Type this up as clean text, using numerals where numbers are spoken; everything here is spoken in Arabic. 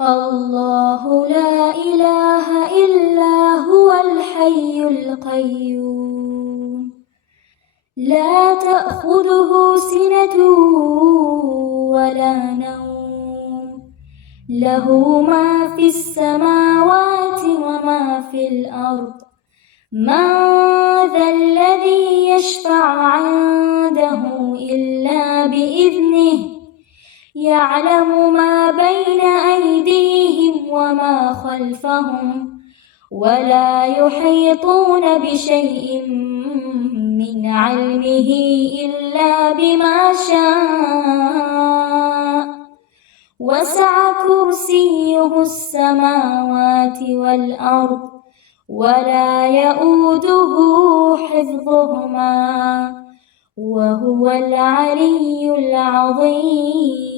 الله لا إله إلا هو الحي القيوم لا تأخذه سنة ولا نوم له ما في السماوات وما في الأرض من ذا الذي يشفع عنده إلا بإذنه يعلم ما بين أيديهم وما خلفهم ولا يحيطون بشيء من علمه إلا بما شاء وسع كرسيه السماوات والأرض ولا يؤوده حفظهما وهو العلي العظيم.